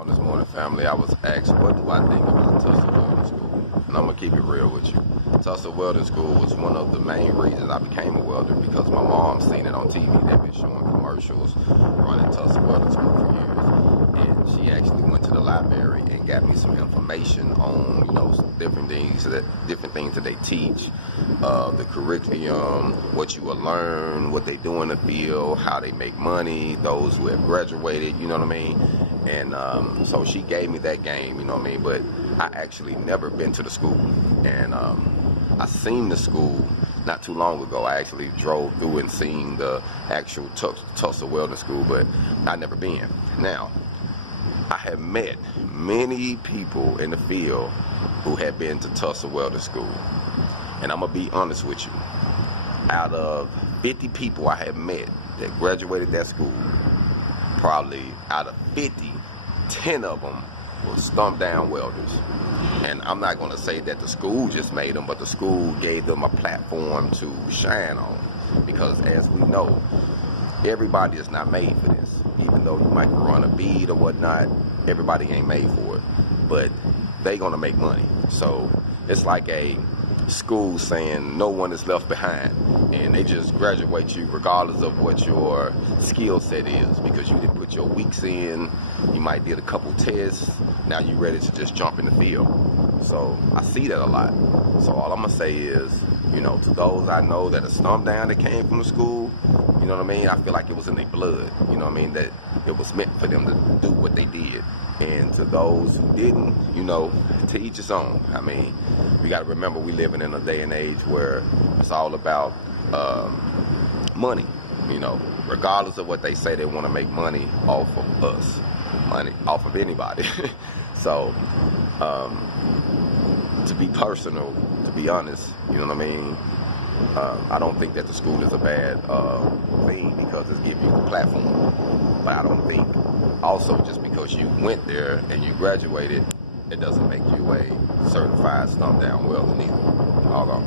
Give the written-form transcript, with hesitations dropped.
On this morning, family, I was asked, what do I think about Tulsa Welding School? And I'm going to keep it real with you. Tulsa Welding School was one of the main reasons I became a welder, because my mom seen it on TV. They've been showing commercials running Tulsa Welding School for years. And she actually went to the library and got me some information on, different things that they teach, the curriculum, what you will learn, what they do in the field, how they make money, those who have graduated, you know what I mean? And so she gave me that game, you know what I mean? But I actually never been to the school. And I seen the school not too long ago. I actually drove through and seen the actual Tulsa Welding School, but I never been. Now, I have met many people in the field who have been to Tulsa Welding School. And I'm going to be honest with you. Out of 50 people I have met that graduated that school, probably out of 50, 10 of them were stumped down welders. And I'm not going to say that the school just made them, but the school gave them a platform to shine on. Because as we know, everybody is not made for this. Even though you might run a bead or whatnot, everybody ain't made for it. But they going to make money. So it's like a school saying no one is left behind, and they just graduate you regardless of what your skill set is, because you didn't put your weeks in, you might did a couple tests, now you ready to just jump in the field. So I see that a lot. So all I'm gonna say is, to those I know that are stumped down that came from the school, you know what I mean, I feel like it was in their blood, you know what I mean, that it was meant for them to do what they did. And to those who didn't, to each his own. I mean, we got to remember we living in a day and age where it's all about money, regardless of what they say, they want to make money off of us, money off of anybody. So, to be personal, to be honest, you know what I mean, I don't think that the school is a bad thing because it gives you the platform. But I don't think also just because you went there and you graduated, it doesn't make you a certified stump down welder either. All gone.